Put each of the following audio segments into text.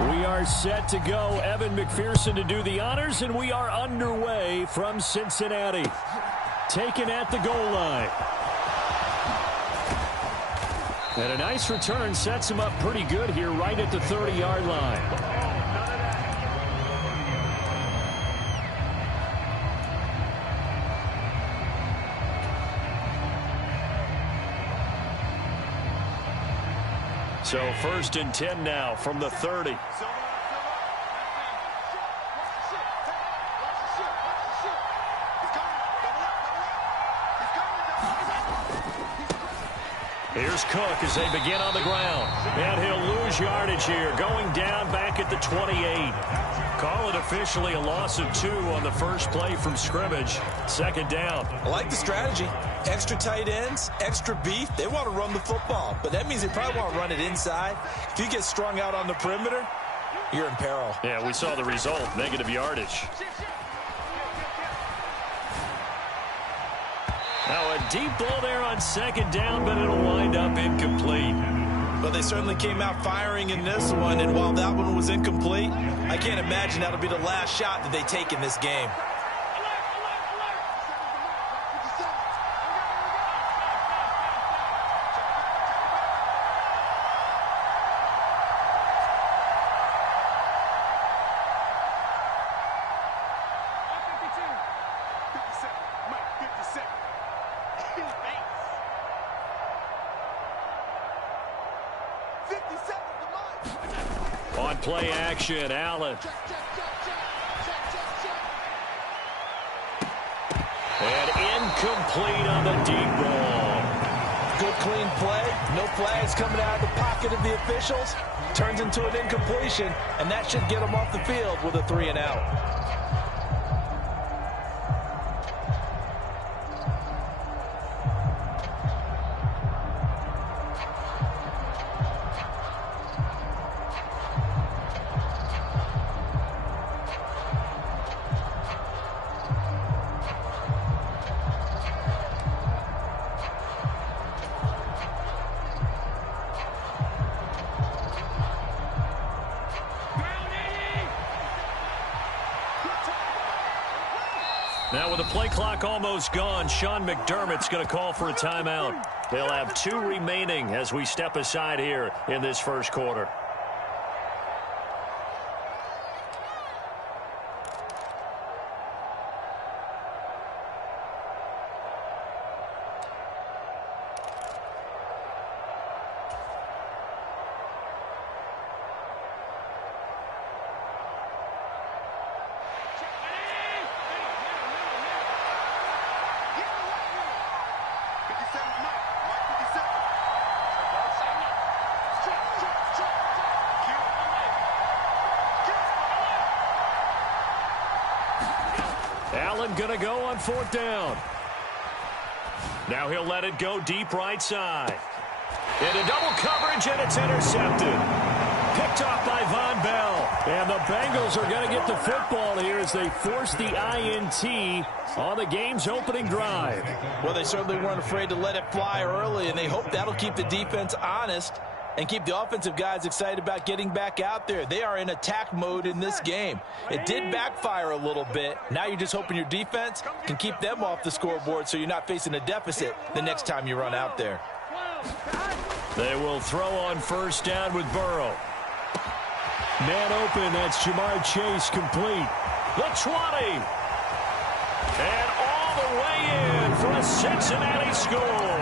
We are set to go. Evan McPherson to do the honors, and we are underway from Cincinnati. Taken at the goal line. And a nice return sets him up pretty good here right at the 30-yard line. So 1st and 10 now from the 30. Here's Cook as they begin on the ground. And he'll lose yardage here, going down back at the 28. Call it officially a loss of 2 on the first play from scrimmage. 2nd down. I like the strategy. Extra tight ends, extra beef. They want to run the football, but that means they probably want to run it inside. If you get strung out on the perimeter, you're in peril. Yeah, we saw the result, negative yardage. Now a deep ball there on 2nd down, but it'll wind up incomplete. But they certainly came out firing in this one, and while that one was incomplete, I can't imagine that'll be the last shot that they take in this game. On play action, Allen. And incomplete on the deep ball. Good clean play. No flags coming out of the pocket of the officials. Turns into an incompletion, and that should get them off the field with a 3 and out. Now with the play clock almost gone, Sean McDermott's going to call for a timeout. They'll have 2 remaining as we step aside here in this first quarter. Allen going to go on 4th down. Now he'll let it go deep right side. Into double coverage, and it's intercepted. Picked off by Von Bell. And the Bengals are going to get the football here as they force the INT on the game's opening drive. Well, they certainly weren't afraid to let it fly early, and they hope that'll keep the defense honest and keep the offensive guys excited about getting back out there. They are in attack mode in this game. It did backfire a little bit. Now you're just hoping your defense can keep them off the scoreboard so you're not facing a deficit the next time you run out there. They will throw on 1st down with Burrow. Man open, that's Jamar Chase complete. The 20. And all the way in for a Cincinnati score.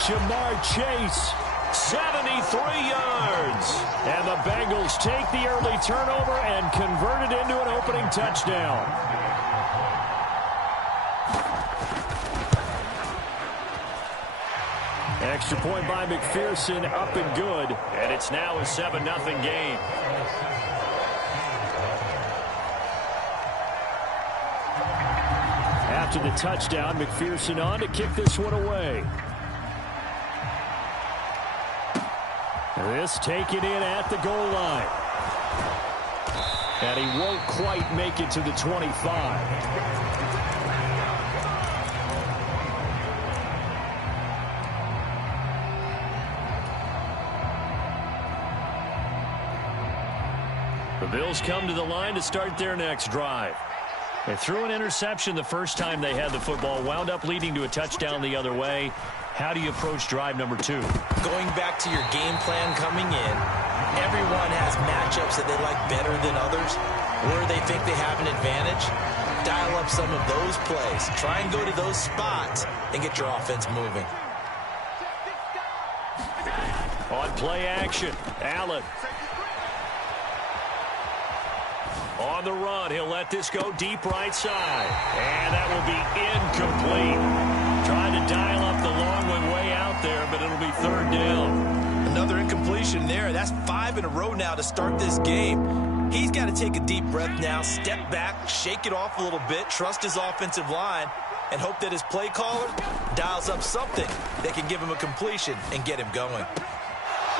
Jamar Chase, 73 yards. And the Bengals take the early turnover and convert it into an opening touchdown. Extra point by McPherson, up and good. And it's now a 7-0 game. After the touchdown, McPherson on to kick this one away. This taken in at the goal line. And he won't quite make it to the 25. The Bills come to the line to start their next drive. They threw an interception the first time they had the football, wound up leading to a touchdown the other way. How do you approach drive number 2? Going back to your game plan coming in, everyone has matchups that they like better than others, where they think they have an advantage. Dial up some of those plays. Try and go to those spots and get your offense moving. On play action, Allen. On the run, he'll let this go deep right side. And that will be incomplete. Trying to dial up the long one way out there, but it'll be third down. Another incompletion there. That's 5 in a row now to start this game. He's got to take a deep breath now, step back, shake it off a little bit, trust his offensive line, and hope that his play caller dials up something that can give him a completion and get him going.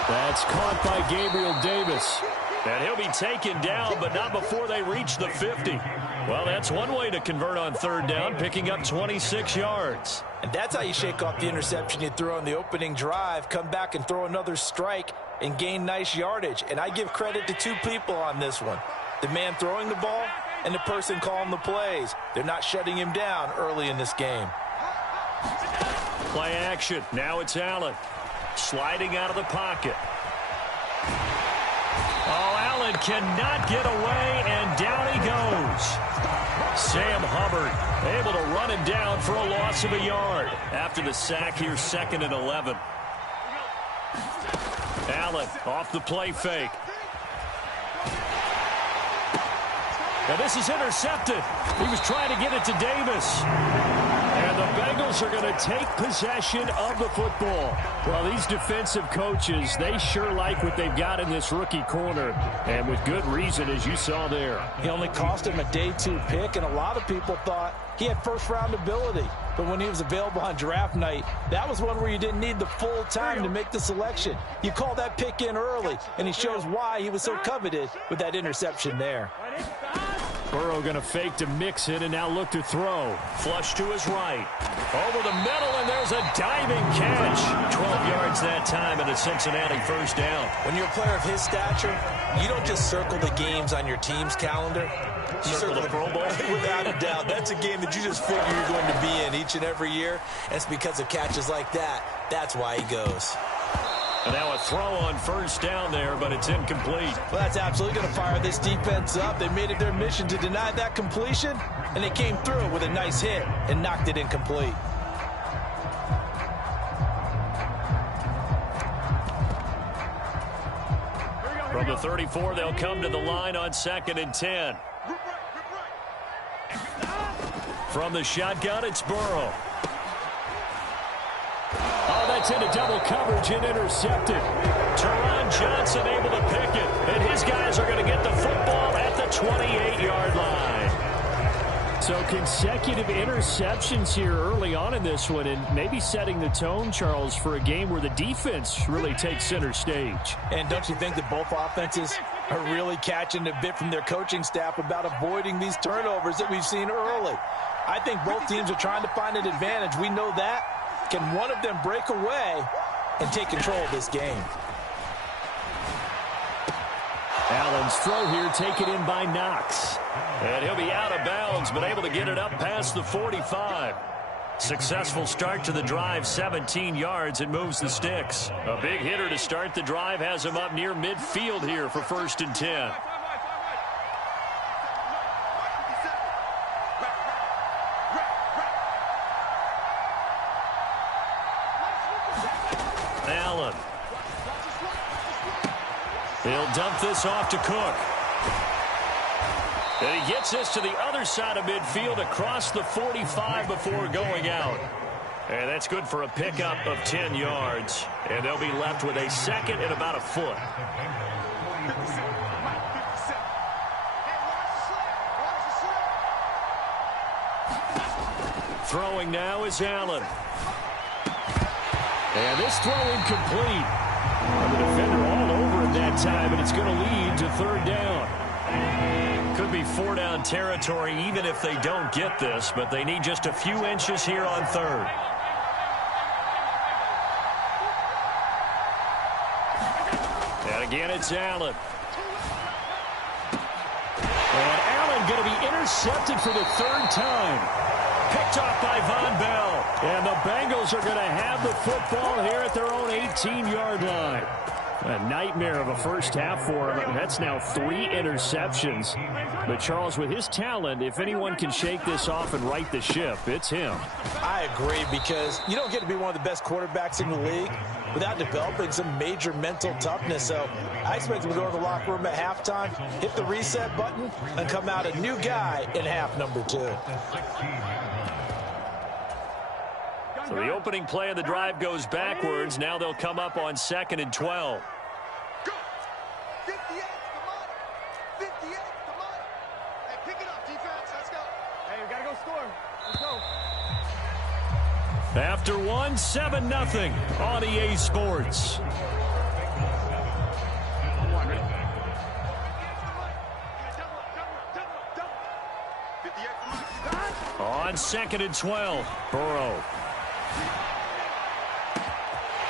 That's caught by Gabriel Davis. And he'll be taken down, but not before they reach the 50. Well, that's one way to convert on third down, picking up 26 yards. And that's how you shake off the interception you threw on the opening drive, come back and throw another strike and gain nice yardage. And I give credit to 2 people on this one. The man throwing the ball and the person calling the plays. They're not shutting him down early in this game. Play action. Now it's Allen. Sliding out of the pocket. Oh, Allen cannot get away, and down he goes. Sam Hubbard able to run him down for a loss of a yard. After the sack here, 2nd and 11. Allen off the play fake. Now this is intercepted. He was trying to get it to Davis. And the Bengals are going to take possession of the football. Well, these defensive coaches, they sure like what they've got in this rookie corner. And with good reason, as you saw there. He only cost him a day 2 pick, and a lot of people thought he had first-round ability. But when he was available on draft night, that was one where you didn't need the full time to make the selection. You call that pick in early, and he shows why he was so coveted with that interception there. Burrow going to fake to mix it and now look to throw. Flush to his right. Over the middle, and there's a diving catch. 12 yards that time and a Cincinnati first down. When you're a player of his stature, you don't just circle the games on your team's calendar. You circle the Pro Bowl. Without a doubt. That's a game that you just figure you're going to be in each and every year. And it's because of catches like that. That's why he goes. And now a throw on first down there, but it's incomplete. Well, that's absolutely going to fire this defense up. They made it their mission to deny that completion, and they came through with a nice hit and knocked it incomplete. From the 34, they'll come to the line on 2nd and 10. From the shotgun, it's Burrow. Oh, that's into double coverage and intercepted. Teron Johnson able to pick it. And his guys are going to get the football at the 28-yard line. So consecutive interceptions here early on in this one, and maybe setting the tone, Charles, for a game where the defense really takes center stage. And don't you think that both offenses are really catching a bit from their coaching staff about avoiding these turnovers that we've seen early? I think both teams are trying to find an advantage. We know that. Can one of them break away and take control of this game? Allen's throw here taken in by Knox. And he'll be out of bounds, but able to get it up past the 45. Successful start to the drive, 17 yards, and moves the sticks. A big hitter to start the drive has him up near midfield here for 1st and 10. Allen. He'll dump this off to Cook. And he gets this to the other side of midfield across the 45 before going out. And that's good for a pickup of 10 yards. And they'll be left with a 2nd and about a foot. Throwing now is Allen. And this throw incomplete. And the defender all over him that time, and it's going to lead to 3rd down. Could be 4-down territory even if they don't get this, but they need just a few inches here on 3rd. And again, it's Allen. and going to be intercepted for the third time. Picked off by Von Bell. And the Bengals are going to have the football here at their own 18-yard line. A nightmare of a first half for him. That's now 3 interceptions. But Charles, with his talent, if anyone can shake this off and right the ship, it's him. I agree, because you don't get to be one of the best quarterbacks in the league without developing some major mental toughness. So I expect him to go to the locker room at halftime, hit the reset button, and come out a new guy in half number 2. So the opening play of the drive goes backwards. Now they'll come up on 2nd and 12. Go. 58, come on. 58, come on. Hey, pick it up, defense. Let's go. Hey, we got to go score. Let's go. After 1, 7-0 on EA Sports. On 2nd and 12, Burrow.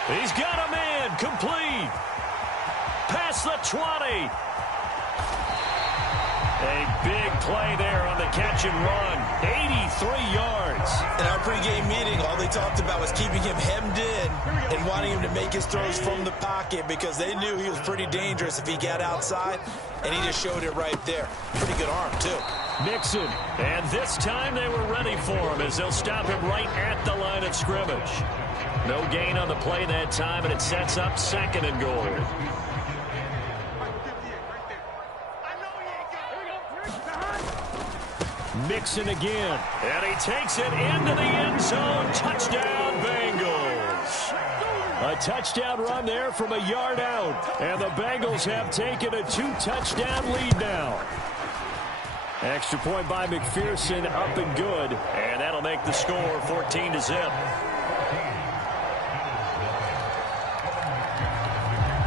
He's got a man, complete. Past the 20. A big play there on the catch and run. 83 yards. In our pregame meeting, all they talked about was keeping him hemmed in and wanting him to make his throws from the pocket, because they knew he was pretty dangerous if he got outside, and he just showed it right there. Pretty good arm, too. Mixon, and this time they were ready for him as they'll stop him right at the line of scrimmage. No gain on the play that time, and it sets up 2nd and goal. Mixon again, and he takes it into the end zone. Touchdown, Bengals. A touchdown run there from a yard out, and the Bengals have taken a 2-touchdown lead now. Extra point by McPherson, up and good, and that'll make the score 14-0.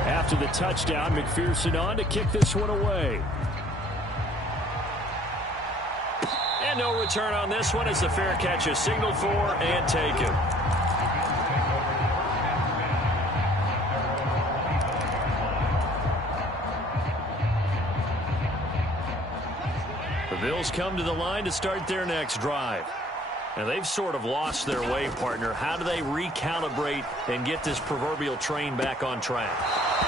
After the touchdown, McPherson on to kick this one away. And no return on this one as the fair catch is signaled for and taken. The Bills come to the line to start their next drive. And they've sort of lost their way, partner. How do they recalibrate and get this proverbial train back on track?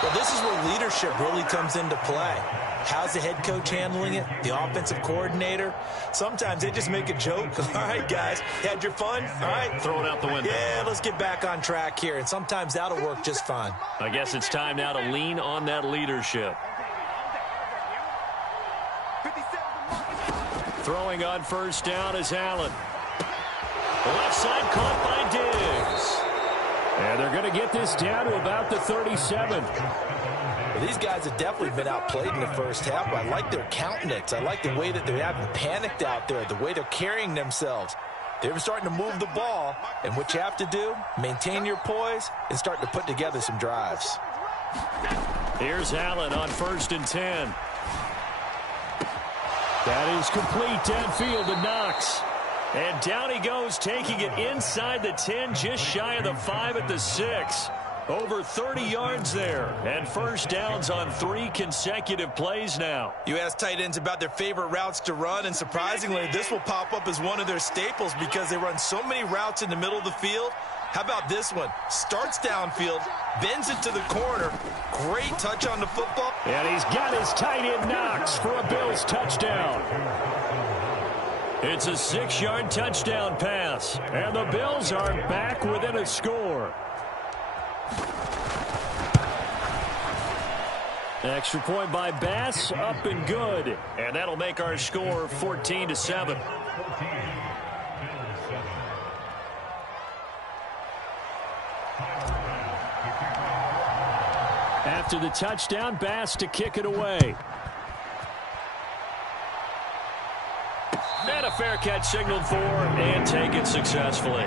Well, this is where leadership really comes into play. How's the head coach handling it? The offensive coordinator? Sometimes they just make a joke. All right, guys, had your fun? All right. Throw it out the window. Yeah, let's get back on track here. And sometimes that'll work just fine. I guess it's time now to lean on that leadership. Throwing on first down is Allen. Left side caught by Diggs. And they're going to get this down to about the 37. Well, these guys have definitely been outplayed in the first half, but I like their countenance. I like the way that they haven't panicked out there, the way they're carrying themselves. They're starting to move the ball, and what you have to do, maintain your poise and start to put together some drives. Here's Allen on 1st and 10. That is complete downfield to Knox. And down he goes, taking it inside the 10, just shy of the 5 at the 6. Over 30 yards there. And first downs on 3 consecutive plays now. You ask tight ends about their favorite routes to run, and surprisingly, this will pop up as one of their staples because they run so many routes in the middle of the field. How about this one? Starts downfield, bends it to the corner. Great touch on the football. And he's got his tight end Knox for a Bills touchdown. It's a 6-yard touchdown pass, and the Bills are back within a score. Extra point by Bass, up and good, and that'll make our score 14-7. After the touchdown, Bass to kick it away. And a fair catch signaled for and taken successfully.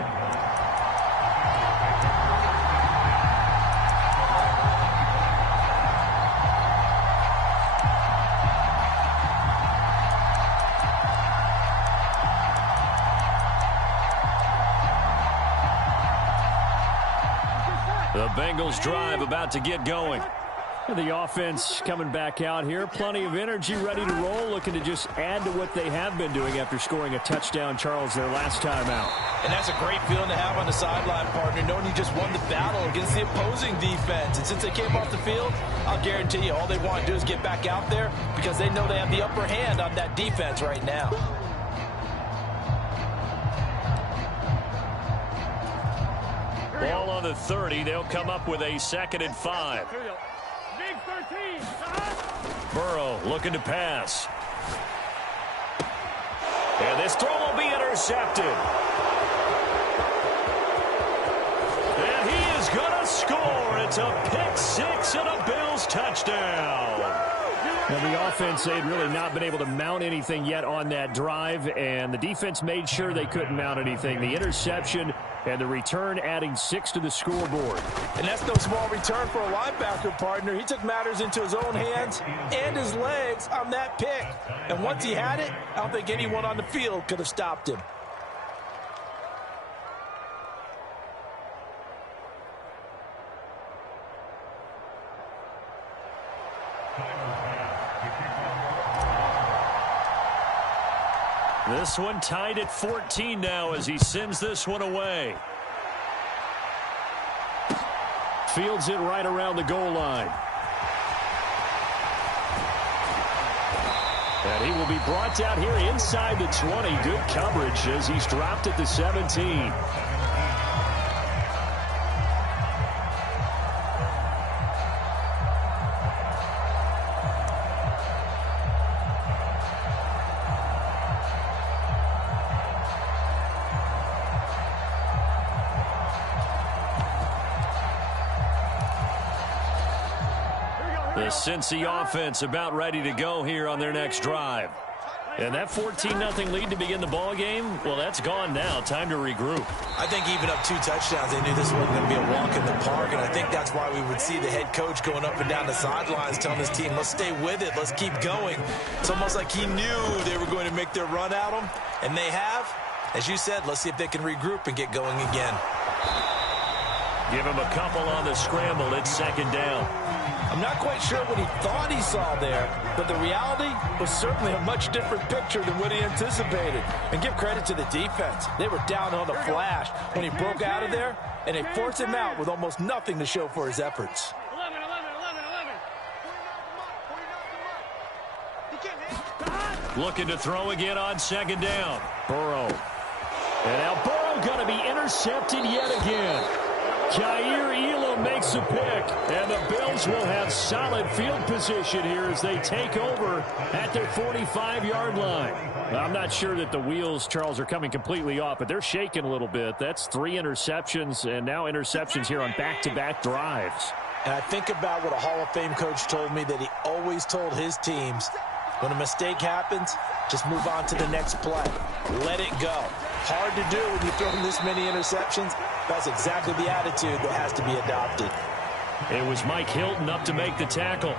The Bengals drive about to get going. The offense coming back out here. Plenty of energy, ready to roll, looking to just add to what they have been doing after scoring a touchdown, Charles, their last time out. And that's a great feeling to have on the sideline, partner, knowing you just won the battle against the opposing defense. And since they came off the field, I'll guarantee you all they want to do is get back out there because they know they have the upper hand on that defense right now. Ball on the 30. They'll come up with a 2nd and 5. Big 13. Burrow looking to pass. And this throw will be intercepted. And he is going to score. It's a pick 6 and a Bills touchdown. Now, the offense, they'd really not been able to mount anything yet on that drive, and the defense made sure they couldn't mount anything. The interception and the return adding 6 to the scoreboard. And that's no small return for a linebacker, partner. He took matters into his own hands and his legs on that pick. And once he had it, I don't think anyone on the field could have stopped him. This one tied at 14 now as he sends this one away. Fields it right around the goal line. And he will be brought down here inside the 20. Good coverage as he's dropped at the 17. The Cincy offense about ready to go here on their next drive. And that 14-0 lead to begin the ball game, well, that's gone now. Time to regroup. I think even up 2 touchdowns, they knew this wasn't going to be a walk in the park, and I think that's why we would see the head coach going up and down the sidelines telling his team, let's stay with it, let's keep going. It's almost like he knew they were going to make their run at him, and they have. As you said, let's see if they can regroup and get going again. Give him a couple on the scramble. It's 2nd down. I'm not quite sure what he thought he saw there, but the reality was certainly a much different picture than what he anticipated. And give credit to the defense. They were down on the flash when he broke out of there, and they forced him out with almost nothing to show for his efforts. 11. Looking to throw again on 2nd down. Burrow. And now Burrow going to be intercepted yet again. Kaiir Elam makes a pick, and the Bills will have solid field position here as they take over at their 45-yard line. I'm not sure that the wheels, Charles, are coming completely off, but they're shaking a little bit. That's 3 interceptions, and now interceptions here on back-to-back drives. And I think about what a Hall of Fame coach told me that he always told his teams, when a mistake happens, just move on to the next play. Let it go. Hard to do when you throw this many interceptions. That's exactly the attitude that has to be adopted. It was Mike Hilton up to make the tackle.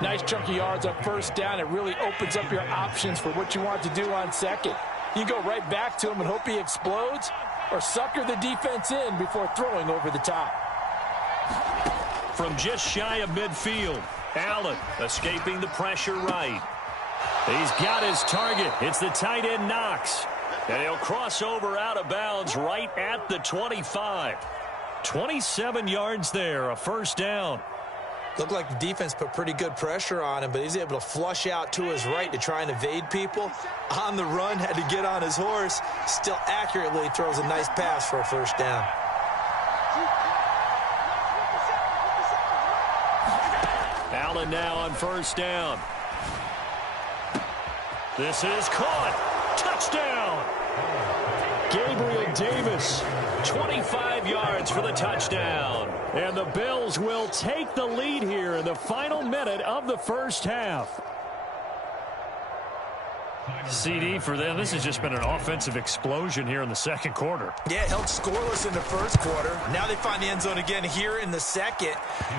Nice chunk of yards on 1st down. It really opens up your options for what you want to do on 2nd. You go right back to him and hope he explodes, or sucker the defense in before throwing over the top. From just shy of midfield, Allen escaping the pressure right. He's got his target. It's the tight end Knox. And he'll cross over out of bounds right at the 25. 27 yards there, a 1st down. Looked like the defense put pretty good pressure on him, but he's able to flush out to his right to try and evade people. On the run, had to get on his horse. Still accurately throws a nice pass for a 1st down. Allen now on 1st down. This is caught. Touchdown. Gabriel Davis, 25 yards for the touchdown. And the Bills will take the lead here in the final minute of the 1st half. CD for them. This has just been an offensive explosion here in the 2nd quarter. Yeah, held scoreless in the 1st quarter. Now they find the end zone again here in the 2nd.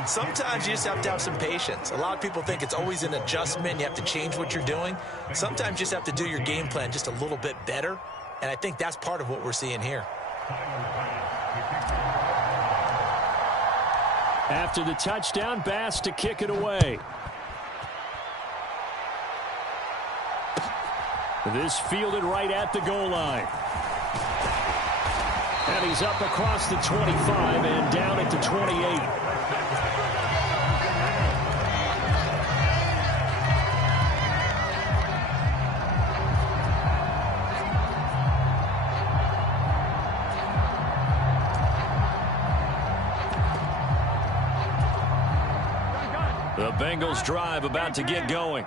Sometimes you just have to have some patience. A lot of people think it's always an adjustment. You have to change what you're doing. Sometimes you just have to do your game plan just a little bit better. And I think that's part of what we're seeing here. After the touchdown, Bass to kick it away. This fielded right at the goal line. And he's up across the 25 and down at the 28. The Bengals drive about to get going.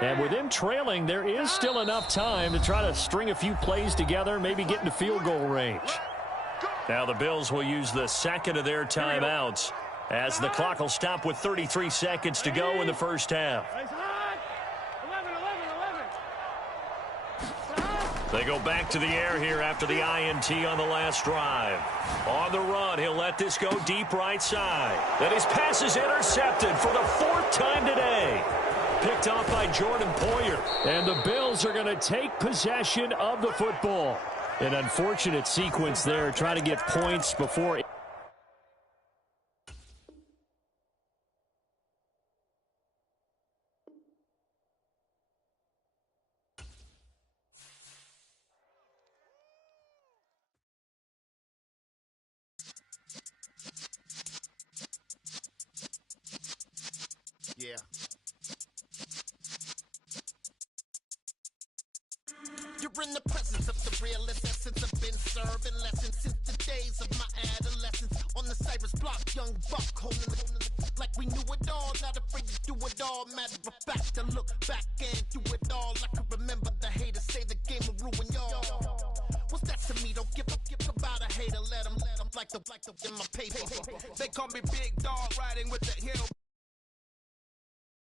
And with them trailing, there is still enough time to try to string a few plays together, maybe get into field goal range. Now the Bills will use the second of their timeouts as the clock will stop with 33 seconds to go in the first half. They go back to the air here after the INT on the last drive. On the run, he'll let this go deep right side. Then his pass is intercepted for the fourth time today. Picked off by Jordan Poyer. And the Bills are going to take possession of the football. An unfortunate sequence there, trying to get points before... Yeah. You're in the presence of the realest essence. I've been serving lessons since the days of my adolescence. On the Cypress block, young buck holding the like we knew it all. Not afraid to do it all. Matter of fact, I look back and do it all. I can remember the haters say the game will ruin y'all. What's that to me? Don't give about a hater. Let them like the in my paper. They call me Big Dog riding with the hill.